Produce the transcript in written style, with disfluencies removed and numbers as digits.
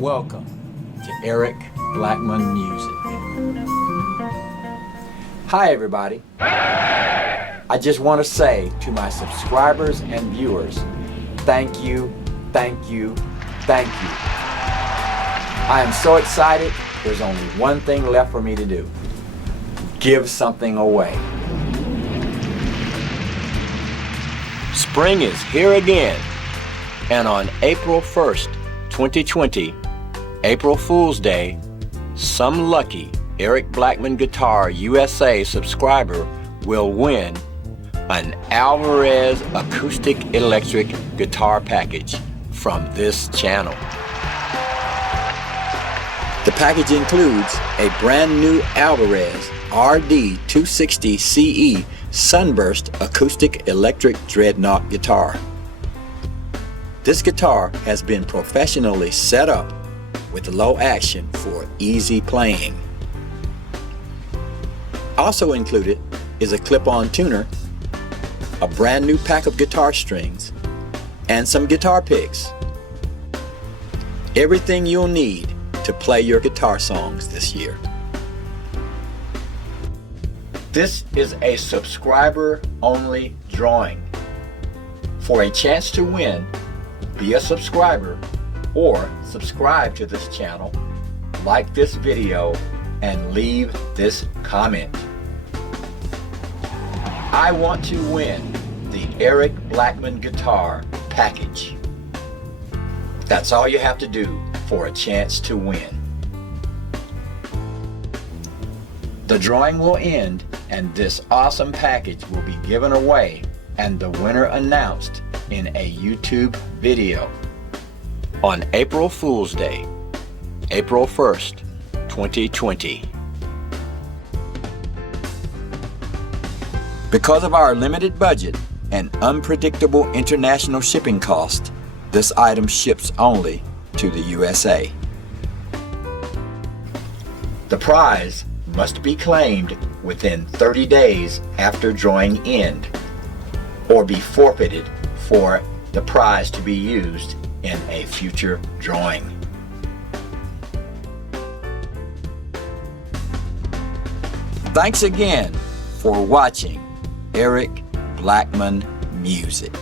Welcome to Eric Blackmon Music. Hi everybody. I just want to say to my subscribers and viewers, thank you, thank you, thank you. I am so excited, there's only one thing left for me to do. Give something away. Spring is here again, and on April 1st, 2020, April Fool's Day, some lucky Eric Blackmon Guitar USA subscriber will win an Alvarez acoustic electric guitar package from this channel. The package includes a brand new Alvarez RD260 CE Sunburst acoustic electric dreadnought guitar. This guitar has been professionally set up with low action for easy playing. Also included is a clip-on tuner, a brand new pack of guitar strings, and some guitar picks. Everything you'll need to play your guitar songs this year. This is a subscriber-only drawing. For a chance to win, be a subscriber or subscribe to this channel, like this video, and leave this comment. I want to win the Eric Blackmon Guitar package. That's all you have to do for a chance to win. The drawing will end and this awesome package will be given away and the winner announced in a YouTube video on April Fool's Day, April 1st, 2020. Because of our limited budget and unpredictable international shipping cost, this item ships only to the USA. The prize must be claimed within 30 days after drawing end, or be forfeited for the prize to be used in a future drawing. Thanks again for watching Eric Blackmon Music.